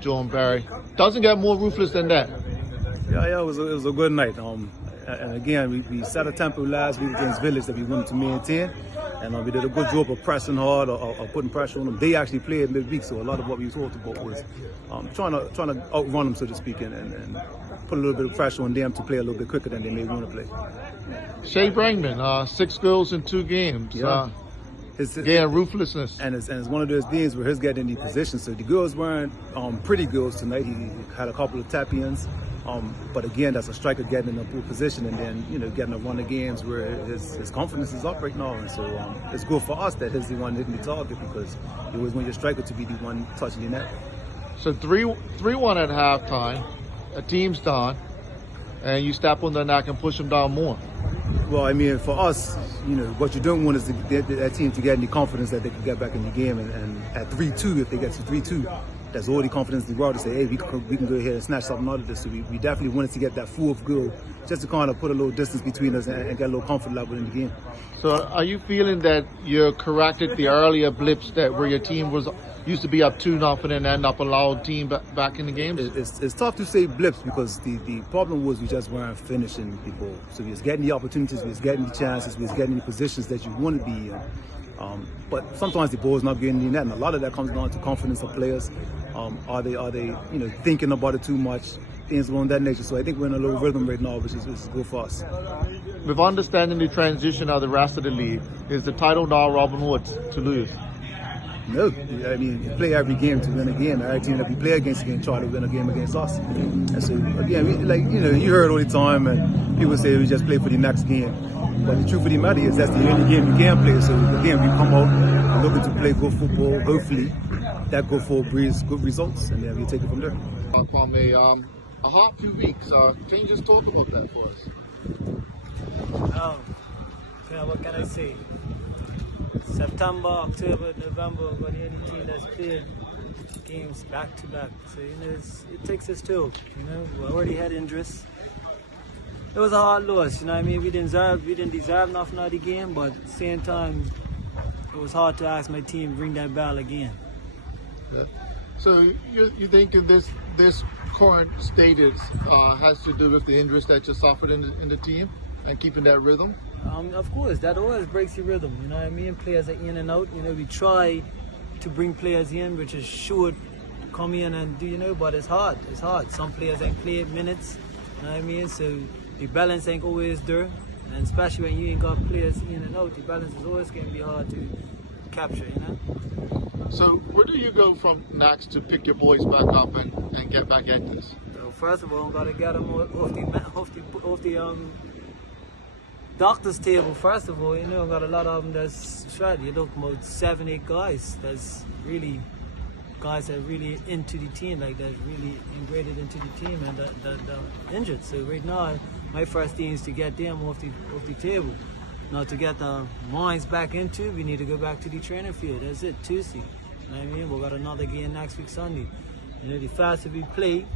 Jordan Barry. Doesn't get more ruthless than that. Yeah, it was a good night. And again, we set a tempo last week against Village that we wanted to maintain, and we did a good job of pressing hard or putting pressure on them. They actually played midweek, so a lot of what we talked about was trying to outrun them, so to speak, and put a little bit of pressure on them to play a little bit quicker than they may want to play. Shea Brangman, 6 goals in 2 games. Yeah. Again, ruthlessness. And it's one of those games where he's getting the positions. So the girls weren't pretty girls tonight. He had a couple of tap-ins. But again, that's a striker getting in a good position and then, getting a run of games where his confidence is up right now. And so it's good for us that he's the one hitting the target, because you always want your striker to be the one touching the net. So 3-1 at halftime, a team's down, and you step on the neck and push them down more. Well, I mean, for us, what you don't want is that team to get any confidence that they can get back in the game. And at 3-2, if they get to 3-2, that's all the confidence in the world to say, hey, we can go ahead and snatch something out of this. So we definitely wanted to get that 4th goal, just to kind of put a little distance between us and get a little comfort level in the game. So are you feeling that you corrected the earlier blips that where your team used to be up 2-0 and end up allowed team back in the game? It's tough to say blips, because the problem was we just weren't finishing the ball. So we was getting the opportunities, we was getting the chances, we was getting the positions that you want to be in. But sometimes the ball is not getting in the net, and a lot of that comes down to confidence of players. Are they thinking about it too much? Things along that nature. So I think we're in a little rhythm right now, which is good for us. With understanding the transition of the rest of the league, is the title now Robin Hood to lose? No, I mean, you play every game to win a game. Every team that we play against can try to win a game against us. And so again, you heard all the time, and people say we just play for the next game. But the truth of the matter is that's the only game you can play. So again, we come out looking to play good football. Hopefully, that good football breeds good results, and then we take it from there. From a hot few weeks, can you just talk about that for us? What can I say? September, October, November, when the only team that's played games back to back. So it takes its toll. We already had injuries. It was a hard loss. We didn't deserve nothing out of the game, but at the same time, it was hard to ask my team to bring that ball again. Yeah. So you think this current status has to do with the injuries that you suffered in the team and keeping that rhythm? Of course, that always breaks your rhythm. Players are in and out. We try to bring players in, which is sure to come in and do, but it's hard. It's hard. Some players ain't played minutes. So the balance ain't always there, and especially when you ain't got players in and out, the balance is always going to be hard to capture. So where do you go from next to pick your boys back up and get back at this? So first of all, I'm gonna get them off the doctor's table. First of all, I've got a lot of them that's shot. You look about 7-8 guys that's really guys that are really into the team, like that's really integrated into the team, and that injured. So right now, my first thing is to get them off the table. Now to get the minds back into, we need to go back to the training field. That's it, Tuesday. We've got another game next week, Sunday. The faster we play,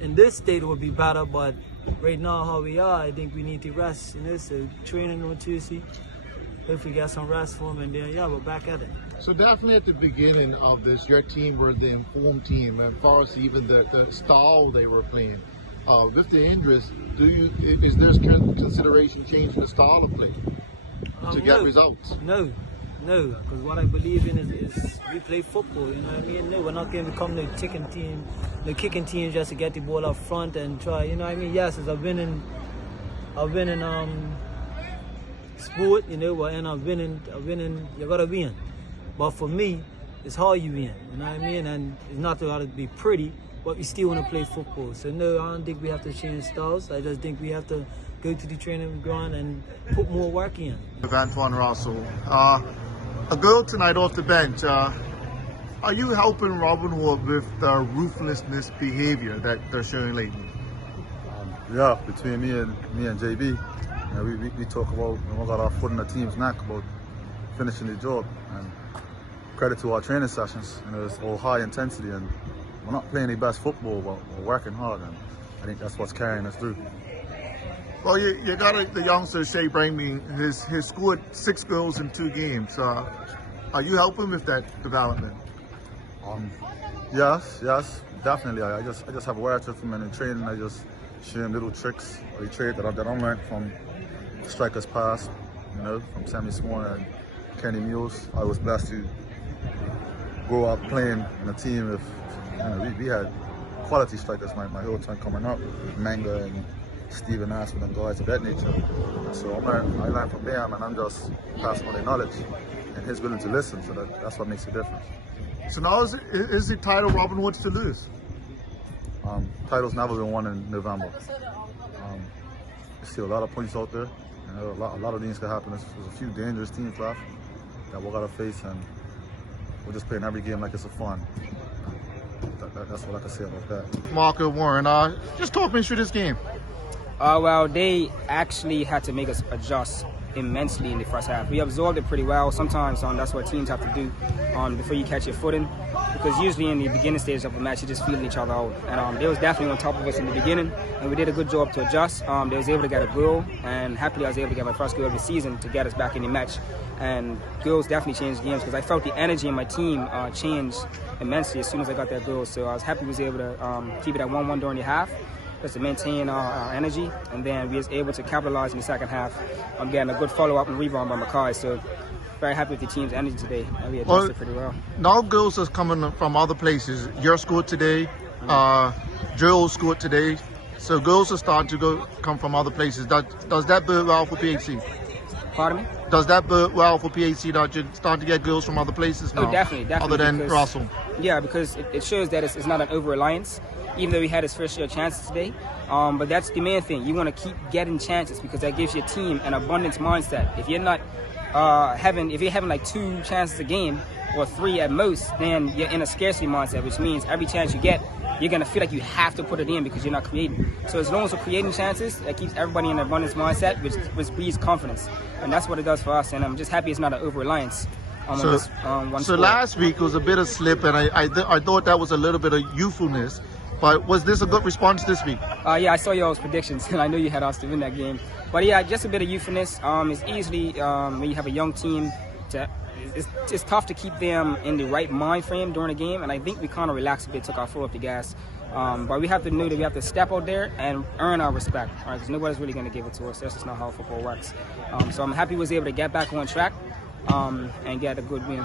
in this state it will be better, but right now how we are, I think we need to rest. So training on Tuesday, if we get some rest for them, and then we're back at it. So definitely at the beginning of this, your team were the informed team as far as even the style they were playing. With the injuries, is there consideration changing the style of play to get results? No, because what I believe in is we play football. No, we're not going to become the kicking team just to get the ball up front and try. Yes, as I've been in sport, and I've been in. You gotta win. But for me, it's how you win. And it's not got to be pretty, but we still want to play football. So no, I don't think we have to change styles. I just think we have to go to the training ground and put more work in. With Antoine Russell, a goal tonight off the bench. Are you helping Robin Hood with the ruthlessness behavior that they're showing lately? Yeah, between me and JB, we talk about, we got our foot in the team's neck about finishing the job. And credit to our training sessions, it's all high intensity, and we're not playing the best football, but we're working hard, and I think that's what's carrying us through. Well, you got the youngster Shea Brangman, he's scored 6 goals in 2 games. Are you helping with that development? Yes, definitely. I just have words with him, and in training I just show him little tricks or trade that I learned from strikers past, from Sammy Swan and Kenny Mules. I was blessed to grow up playing in a team with, we had quality strikers my whole time coming up, Manga and Steven Aspen and guys of that nature. So I learned from them, and I'm just passing on their knowledge, and he's willing to listen, so that's what makes a difference. So now is the title Robin wants to lose? Title's never been won in November. There's still a lot of points out there. A lot of things can happen. There's a few dangerous teams left that we're gonna face, and we're just playing every game like it's a fun. That's what I can say about that. Marco Warren, just talk me through this game. Well, they actually had to make us adjust immensely in the first half. We absorbed it pretty well. Sometimes that's what teams have to do before you catch your footing, because usually in the beginning stage of a match you're just feeling each other out, and they was definitely on top of us in the beginning, and we did a good job to adjust. They was able to get a goal, and happily I was able to get my first goal of the season to get us back in the match. And goals definitely changed games, because I felt the energy in my team change immensely as soon as I got that goal. So I was happy we was able to keep it at 1-1 during the half, just to maintain our energy, and then we was able to capitalize in the second half. I'm getting a good follow-up and rebound by Mackay, so very happy with the team's energy today, and we adjusted pretty well. Now goals is coming from other places. Your scored today, Joel scored today, so goals are starting to come from other places. Does that bode well for PHC? Pardon me? Does that bode well for PHC that you're starting to get goals from other places now? Oh, definitely. Other than because, Russell? Yeah, because it shows that it's not an over-reliance, even though we had his first share of chances today. But that's the main thing. You want to keep getting chances, because that gives your team an abundance mindset. If you're not having like 2 chances a game, or 3 at most, then you're in a scarcity mindset, which means every chance you get, you're going to feel like you have to put it in because you're not creating. So as long as we're creating chances, that keeps everybody in an abundance mindset, which breeds confidence. And that's what it does for us. And I'm just happy it's not an over-reliance. So last week was a bit of slip, and I thought that was a little bit of youthfulness. But was this a good response this week? Yeah, I saw y'all's predictions, and I know you had us to win that game. But yeah, just a bit of youthfulness. It's easily, when you have a young team, it's tough to keep them in the right mind frame during the game, and I think we kind of relaxed a bit, took our foot off the gas. But we have to know that we have to step out there and earn our respect, all right? Because nobody's really going to give it to us. That's just not how football works. So I'm happy we was able to get back on track and get a good win.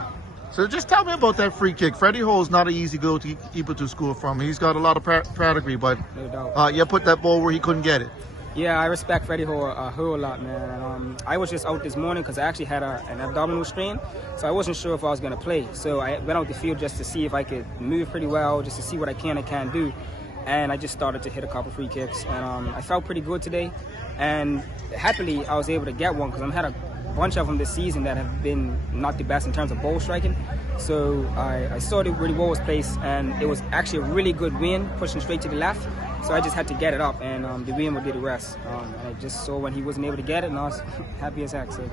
So just tell me about that free kick. Freddie Hall is not an easy goalkeeper to score from. He's got a lot of pedigree, but no doubt. You put that ball where he couldn't get it. Yeah, I respect Freddie Hall a whole lot, man. I was just out this morning because I actually had an abdominal strain, so I wasn't sure if I was going to play. So I went out the field just to see if I could move pretty well, just to see what I can and can't do. And I just started to hit a couple free kicks, and I felt pretty good today. And happily, I was able to get one, because I've had a bunch of them this season that have been not the best in terms of ball striking. So I saw where the ball was placed, and it was actually a really good win, pushing straight to the left. So I just had to get it up, and the win would do the rest. And I just saw when he wasn't able to get it, and I was happy as heck. So.